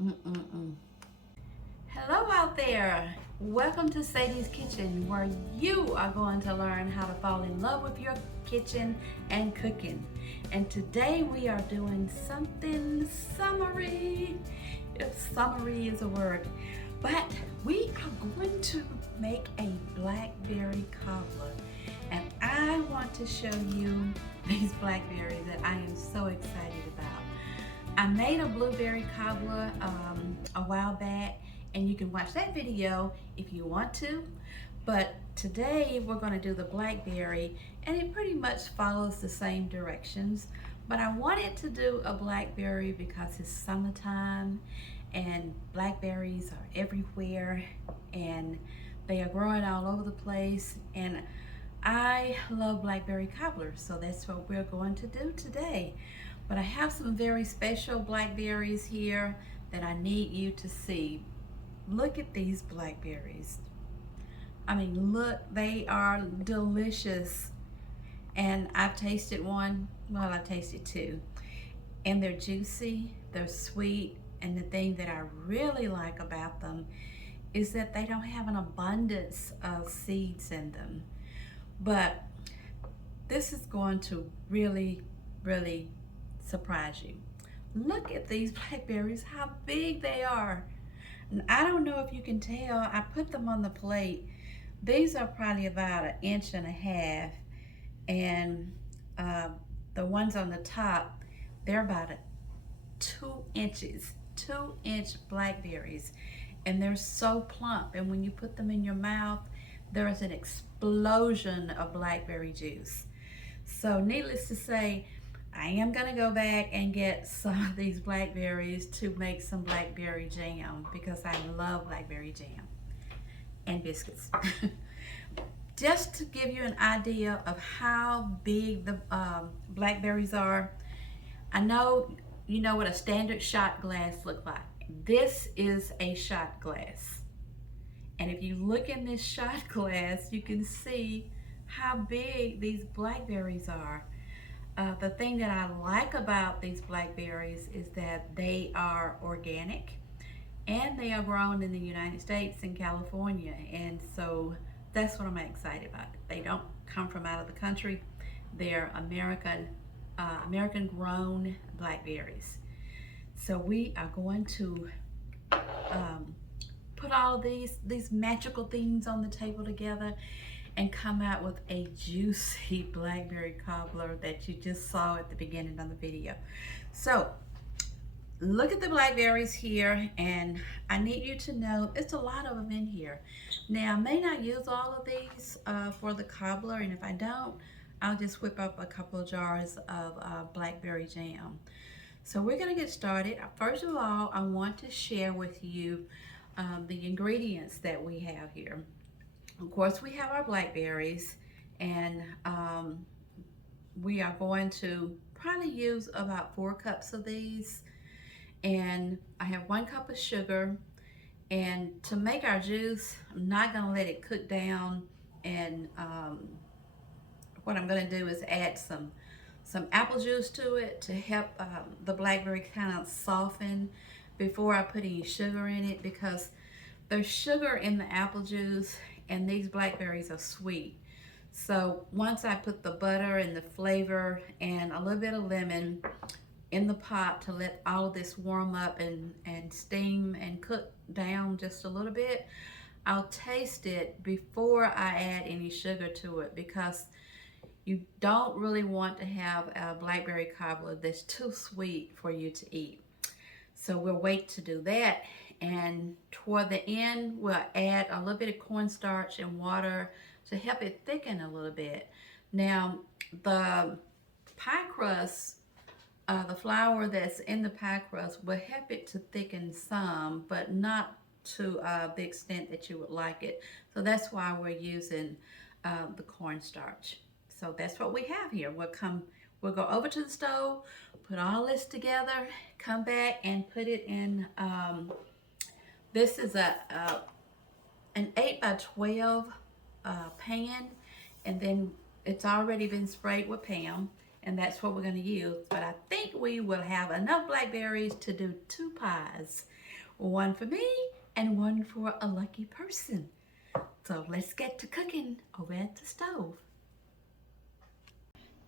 Mm-mm-mm. Hello out there. Welcome to Sadie's Kitchen, where you are going to learn how to fall in love with your kitchen and cooking. And today we are doing something summery, if summery is a word. But we are going to make a blackberry cobbler. And I want to show you these blackberries that I am so excited about. I made a blueberry cobbler a while back, and you can watch that video if you want to. But today we're going to do the blackberry, and it pretty much follows the same directions. But I wanted to do a blackberry because it's summertime and blackberries are everywhere and they are growing all over the place, and I love blackberry cobbler, so that's what we're going to do today. But I have some very special blackberries here that I need you to see. Look at these blackberries. I mean, look, they are delicious. And I've tasted one, well, I've tasted two. And they're juicy, they're sweet, and the thing that I really like about them is that they don't have an abundance of seeds in them. But this is going to really, really surprise you. Look at these blackberries, how big they are. And I don't know if you can tell, I put them on the plate. These are probably about 1.5 inches, and the ones on the top, they're about 2 inches, 2-inch blackberries. And they're so plump, and when you put them in your mouth, there is an explosion of blackberry juice. So needless to say, I am gonna go back and get some of these blackberries to make some blackberry jam because I love blackberry jam and biscuits. Just to give you an idea of how big the blackberries are, I know you know what a standard shot glass looks like. This is a shot glass. And if you look in this shot glass, you can see how big these blackberries are. The thing that I like about these blackberries is that they are organic and they are grown in the United States and California. And so that's what I'm excited about. They don't come from out of the country. They're American grown blackberries. So we are going to put all of these magical things on the table together and come out with a juicy blackberry cobbler that you just saw at the beginning of the video. So look at the blackberries here, and I need you to know it's a lot of them in here. Now I may not use all of these for the cobbler, and if I don't, I'll just whip up a couple of jars of blackberry jam. So we're going to get started. First of all, I want to share with you the ingredients that we have here. Of course, we have our blackberries, and we are going to probably use about 4 cups of these. And I have 1 cup of sugar. And to make our juice, I'm not going to let it cook down. And what I'm going to do is add some apple juice to it to help the blackberry kind of soften before I put any sugar in it, because there's sugar in the apple juice and these blackberries are sweet. So once I put the butter and the flavor and a little bit of lemon in the pot to let all of this warm up and steam and cook down just a little bit, I'll taste it before I add any sugar to it, because you don't really want to have a blackberry cobbler that's too sweet for you to eat. So we'll wait to do that, and toward the end we'll add a little bit of cornstarch and water to help it thicken a little bit. Now the pie crust, the flour that's in the pie crust will help it to thicken some, but not to the extent that you would like it. So that's why we're using the cornstarch. So that's what we have here. We'll go over to the stove, put all this together, come back and put it in, this is an 8 by 12 pan, and then it's already been sprayed with Pam, and that's what we're going to use. But I think we will have enough blackberries to do 2 pies. One for me and one for a lucky person. So let's get to cooking over at the stove.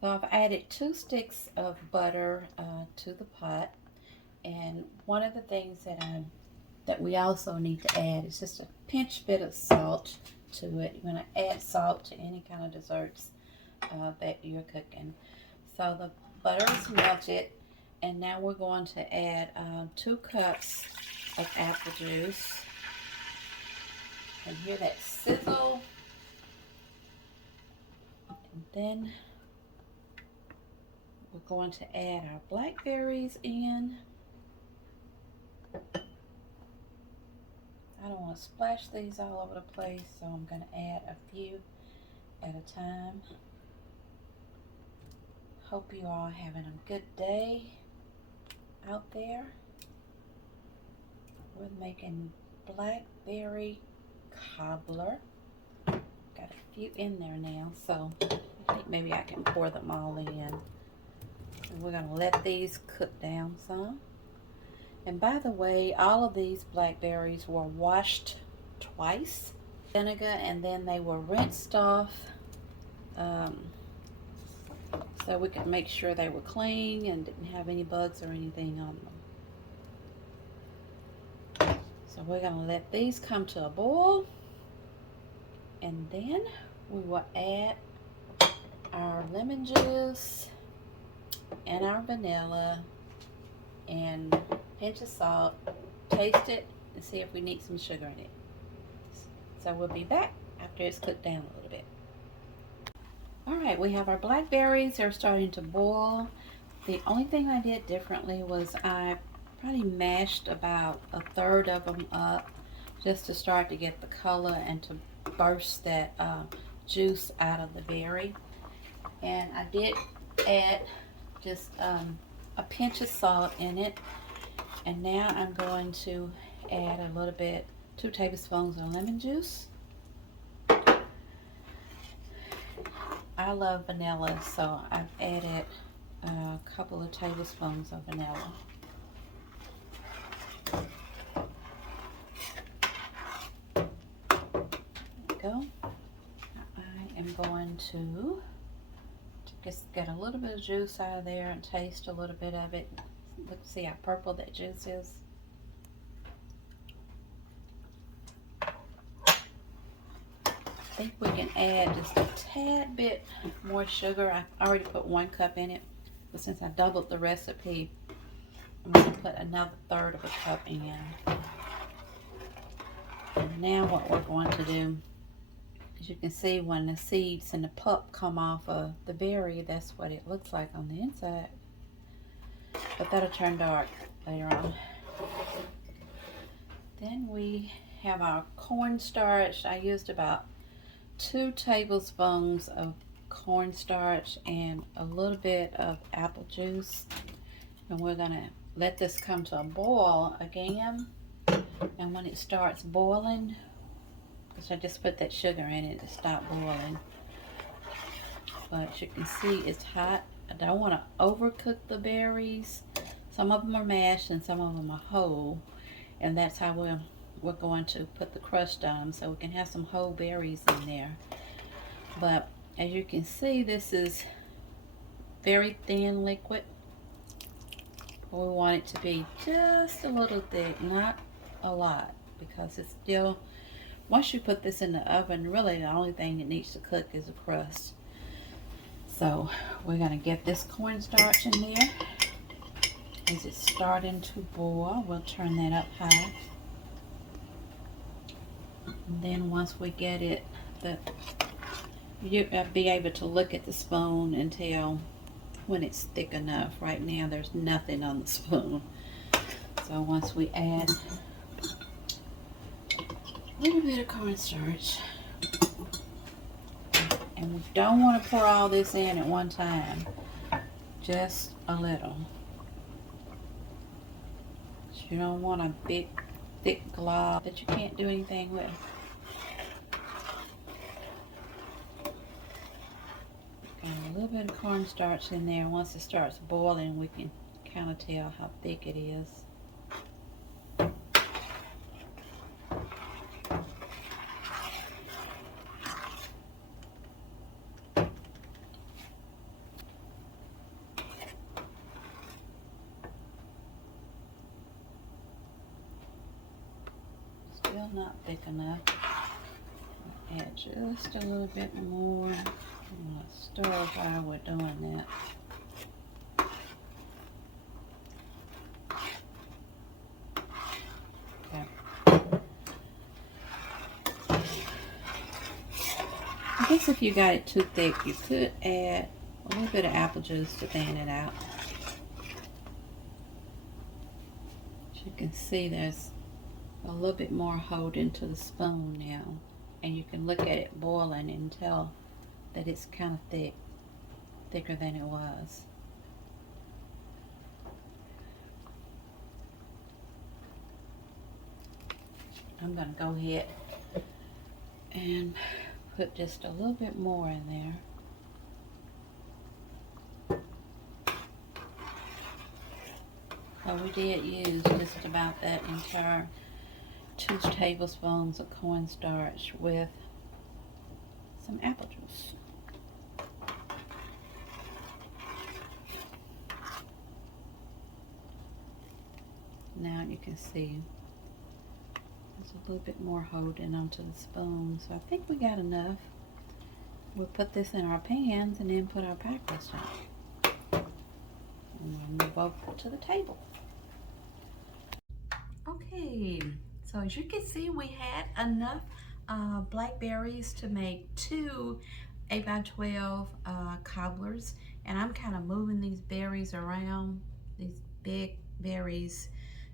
So I've added 2 sticks of butter to the pot, and one of the things that we also need to add is just a pinch bit of salt to it. You're going to add salt to any kind of desserts that you're cooking. So the butter is melted, and now we're going to add 2 cups of apple juice. And hear that sizzle. And then we're going to add our blackberries in. I don't want to splash these all over the place, so I'm going to add a few at a time. Hope you all are having a good day out there. We're making blackberry cobbler. Got a few in there now, so I think maybe I can pour them all in. And we're going to let these cook down some. And by the way, all of these blackberries were washed twice, vinegar, and then they were rinsed off so we could make sure they were clean and didn't have any bugs or anything on them. So we're going to let these come to a boil, and then we will add our lemon juice and our vanilla and a pinch of salt, taste it, and see if we need some sugar in it. So we'll be back after it's cooked down a little bit. Alright, we have our blackberries. They're starting to boil. The only thing I did differently was I probably mashed about 1/3 of them up just to start to get the color and to burst that juice out of the berry. And I did add just a pinch of salt in it. And now I'm going to add a little bit, 2 tablespoons of lemon juice. I love vanilla, so I've added a couple of tablespoons of vanilla. There we go. I am going to just get a little bit of juice out of there and taste a little bit of it. Look, see how purple that juice is. I think we can add just a tad bit more sugar. I already put 1 cup in it, but since I doubled the recipe, I'm going to put another 1/3 of a cup in. And now what we're going to do, as you can see, when the seeds and the pulp come off of the berry, that's what it looks like on the inside. But that'll turn dark later on. Then we have our cornstarch. I used about 2 tablespoons of cornstarch and a little bit of apple juice. And we're going to let this come to a boil again. And when it starts boiling, because I just put that sugar in it to stop boiling. But as you can see, it's hot. I don't want to overcook the berries. Some of them are mashed and some of them are whole. And that's how we're going to put the crust on them, so we can have some whole berries in there. But as you can see, this is very thin liquid. We want it to be just a little thick, not a lot, because it's still, once you put this in the oven, really the only thing that needs to cook is the crust. So we're going to get this cornstarch in there. As it's starting to boil, we'll turn that up high. And then once we get it, you'll be able to look at the spoon and tell when it's thick enough. Right now there's nothing on the spoon. So once we add a little bit of cornstarch, and we don't want to pour all this in at one time, just a little. You don't want a big thick glob that you can't do anything with. Got a little bit of cornstarch in there. Once it starts boiling, we can kind of tell how thick it is. not thick enough. Add just a little bit more. I'm going to stir while we're doing that. I guess if you got it too thick, you could add a little bit of apple juice to thin it out. As you can see, there's a little bit more holding to the spoon now, and you can look at it boiling and tell that it's kind of thick, thicker than it was. I'm going to go ahead and put just a little bit more in there. So we did use just about that entire 2 tablespoons of cornstarch with some apple juice. Now you can see there's a little bit more holding onto the spoon, so I think we got enough. We'll put this in our pans and then put our pie crust on. And we'll move over to the table. Okay, so as you can see, we had enough blackberries to make 2 8x12 cobblers, and I'm kind of moving these berries around, these big berries,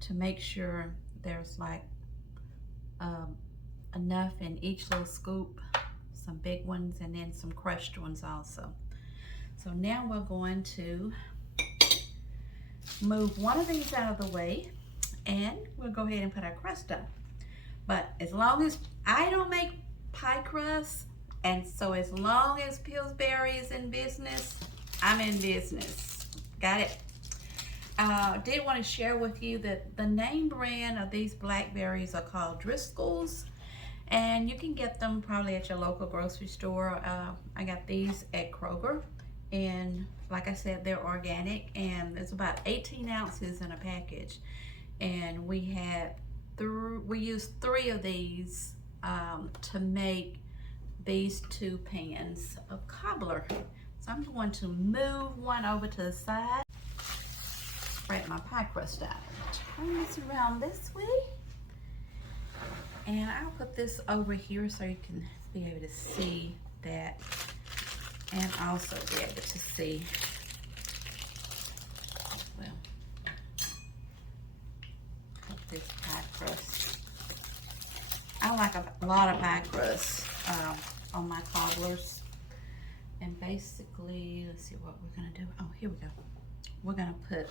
to make sure there's like enough in each little scoop, some big ones and then some crushed ones also. So now we're going to move one of these out of the way, and we'll go ahead and put our crust on. But as long as I don't make pie crust, and so as long as Pillsbury is in business, I'm in business. Got it? Did want to share with you that the name brand of these blackberries are called Driscoll's, and you can get them probably at your local grocery store. I got these at Kroger, and like I said, they're organic, and there's about 18 ounces in a package. And we used 3 of these to make these 2 pans of cobbler. So I'm going to move one over to the side. Spread my pie crust out. Turn this around this way, and I'll put this over here so you can be able to see that, and also be able to see, well, put this pie crust. I like a lot of pie crust on my cobblers, and basically, let's see what we're gonna do. Oh, here we go. We're gonna put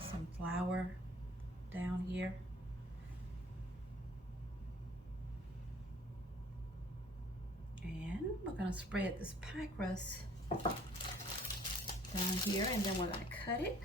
some flour down here, and we're going to spread this pie crust down here, and then we're going to cut it,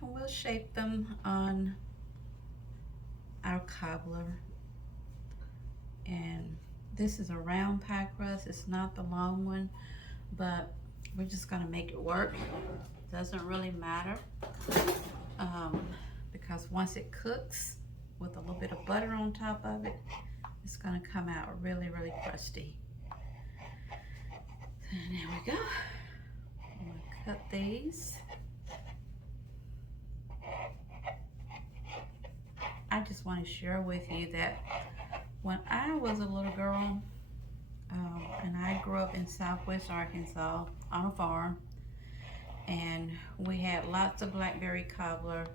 and we'll shape them on our cobbler. And this is a round pie crust, it's not the long one, but we're just going to make it work. Doesn't really matter, because once it cooks with a little bit of butter on top of it, it's going to come out really, really crusty. And there we go. I'm going to cut these. I just want to share with you that when I was a little girl, and I grew up in Southwest Arkansas on a farm, and we had lots of blackberry cobbler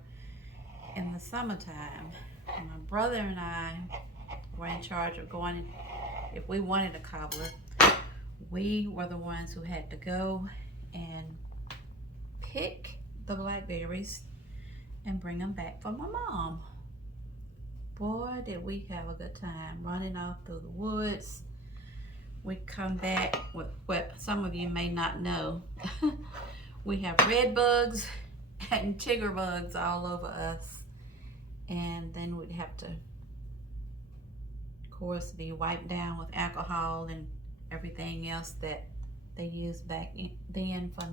in the summertime. And my brother and I were in charge of going, if we wanted a cobbler, we were the ones who had to go and pick the blackberries and bring them back for my mom. Boy, did we have a good time running off through the woods. We'd come back with what some of you may not know. We have red bugs and chigger bugs all over us. And then we'd have to, of course, be wiped down with alcohol and everything else that they used back then for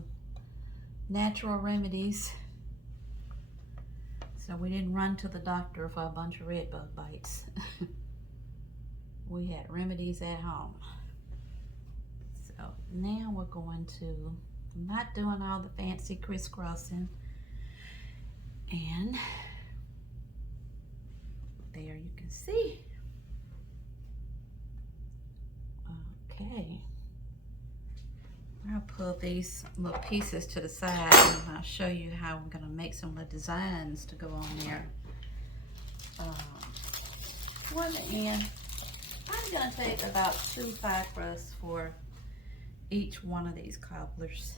natural remedies. So we didn't run to the doctor for a bunch of red bug bites. We had remedies at home. So now we're going to, I'm not doing all the fancy crisscrossing. And there you can see. Okay. I'll pull these little pieces to the side and I'll show you how I'm going to make some of the designs to go on there. For the end, I'm going to take about 2 pie crusts for each one of these cobblers.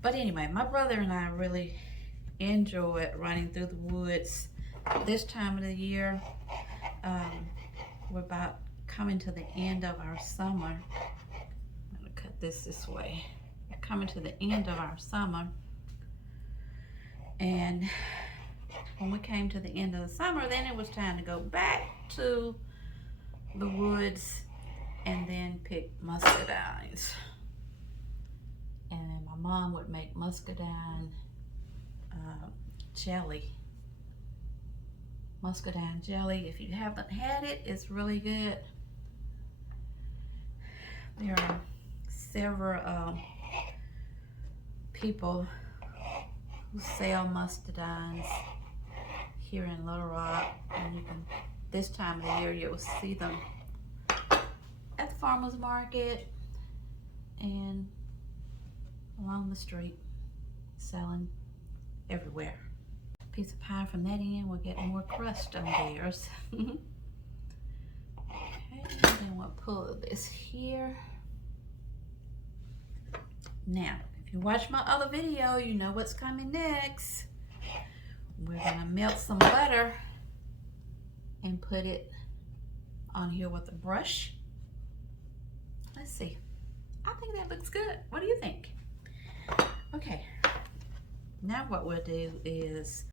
But anyway, my brother and I really enjoy running through the woods this time of the year. We're about coming to the end of our summer. I'm going to cut this way. We're coming to the end of our summer. And when we came to the end of the summer, then it was time to go back to the woods and then pick muscadines. And then my mom would make muscadine jelly. Muscadine jelly, if you haven't had it, it's really good. There are several people who sell muscadines here in Little Rock, and you can, this time of the year, you will see them at the farmer's market and along the street, selling everywhere. Piece of pie from that end, we'll get more crust on theirs. Okay, then we'll pull this here. Now, if you watch my other video, you know what's coming next. We're gonna melt some butter and put it on here with a brush. Let's see. I think that looks good. What do you think? Okay. Now what we'll do is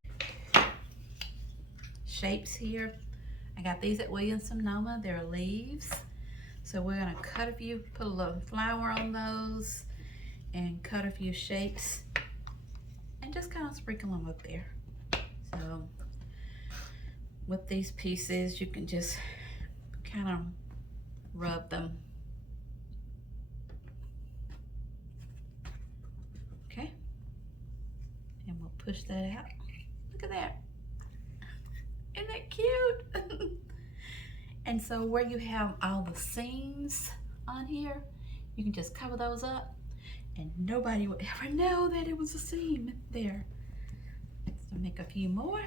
shapes here. I got these at Williams-Sonoma. They're leaves. So we're gonna cut a few, put a little flour on those and cut a few shapes and just kind of sprinkle them up there. So with these pieces, you can just kind of rub them. Okay. And we'll push that out. Look at that. Isn't that cute? And so where you have all the seams on here, you can just cover those up and nobody would ever know that it was a seam there. So make a few more.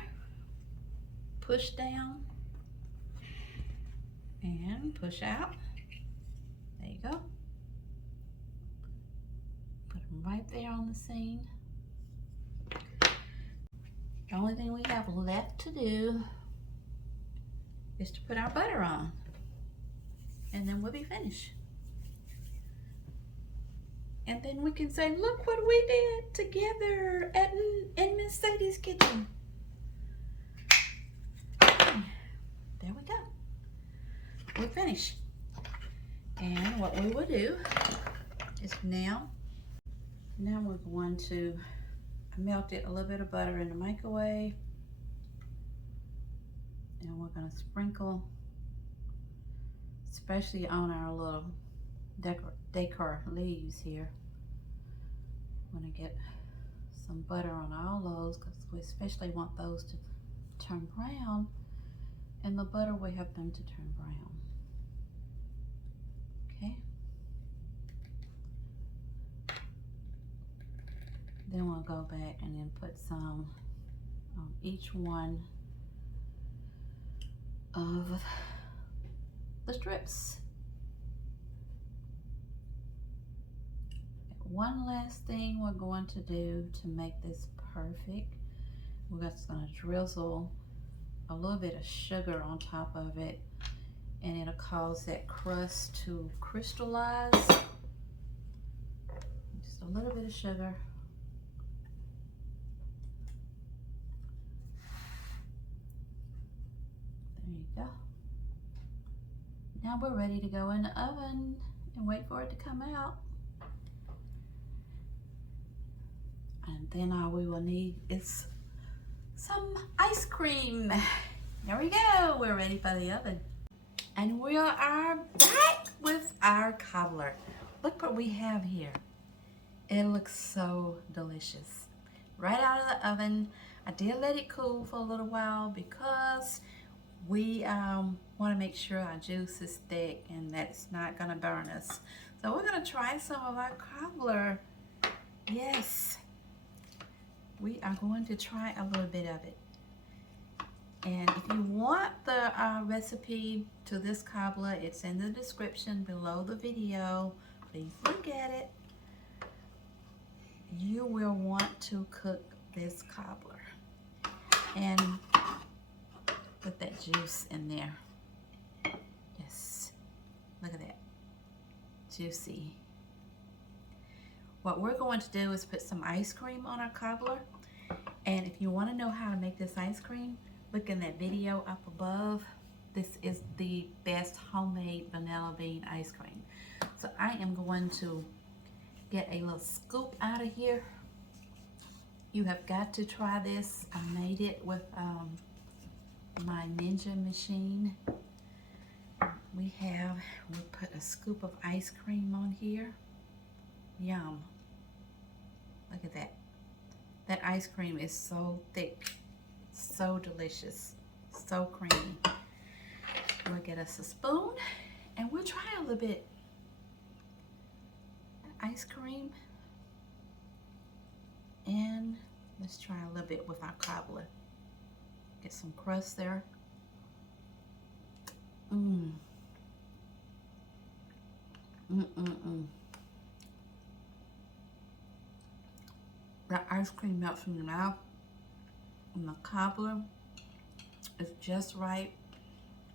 Push down and push out. There you go. Put them right there on the seam. The only thing we have left to do is to put our butter on, and then we'll be finished. And then we can say, look what we did together in Miss Sadie's kitchen. Okay, there we go. We're finished. And what we will do is now we're going to melt it a little bit of butter in the microwave. And we're going to sprinkle, especially on our little decor leaves here. I'm going to get some butter on all those because we especially want those to turn brown, and the butter will help them to turn brown. Okay. Then we'll go back and then put some on each one of the strips. One last thing we're going to do to make this perfect, we're just going to drizzle a little bit of sugar on top of it, and it'll cause that crust to crystallize. Just a little bit of sugar. There you go. Now we're ready to go in the oven and wait for it to come out. And then all we will need is some ice cream. There we go. We're ready for the oven. And we are back with our cobbler. Look what we have here. It looks so delicious. Right out of the oven. I did let it cool for a little while because we want to make sure our juice is thick and that it's not going to burn us. So we're going to try some of our cobbler. Yes. We are going to try a little bit of it. And if you want the recipe to this cobbler, it's in the description below the video. Please look at it. You will want to cook this cobbler and put that juice in there. Yes, look at that, juicy. What we're going to do is put some ice cream on our cobbler, and if you want to know how to make this ice cream, look in that video up above. This is the best homemade vanilla bean ice cream. So I am going to get a little scoop out of here. You have got to try this. I made it with my Ninja machine. We put a scoop of ice cream on here. Yum. Look at that. That ice cream is so thick, so delicious, so creamy. We'll get us a spoon and we'll try a little bit. Ice cream, and let's try a little bit with our cobbler. Get some crust there. The ice cream melts in your mouth, and the cobbler is just right.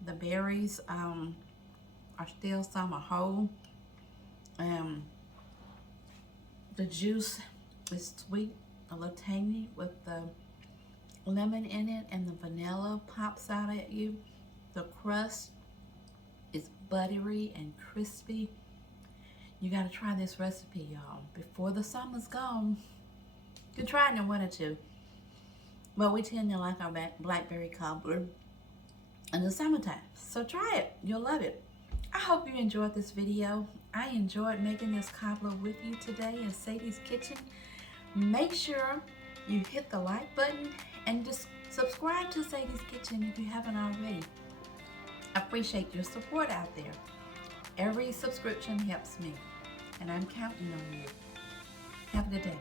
The berries are still some are whole. The juice is sweet, a little tangy with the lemon in it, and the vanilla pops out at you. The crust is buttery and crispy. You got to try this recipe, y'all, before the summer's gone. You can try it in a winter too, but we tend to like our Blackberry Cobbler in the summertime. So try it, you'll love it. I hope you enjoyed this video. I enjoyed making this cobbler with you today in Sadie's Kitchen. Make sure you hit the like button and just subscribe to Sadie's Kitchen if you haven't already. I appreciate your support out there. Every subscription helps me, and I'm counting on you. Have a good day.